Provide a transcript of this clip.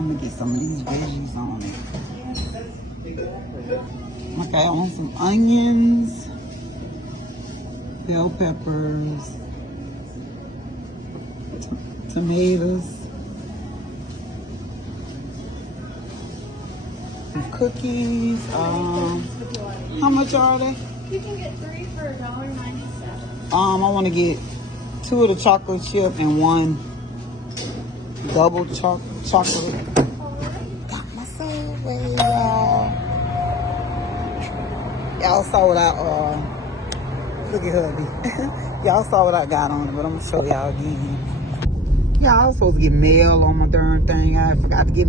I'm gonna get some of these veggies on it. Okay, I want some onions, bell peppers, tomatoes, some cookies. How much are they? You can get 3 for $1.97. I want to get 2 of the chocolate chip and 1 double chocolate. Got my Subway, y'all. Y'all saw what I look at hubby. Y'all saw what I got on it, but I'm gonna show y'all again. Yeah, I was supposed to get mail on my darn thing. I forgot to get mail.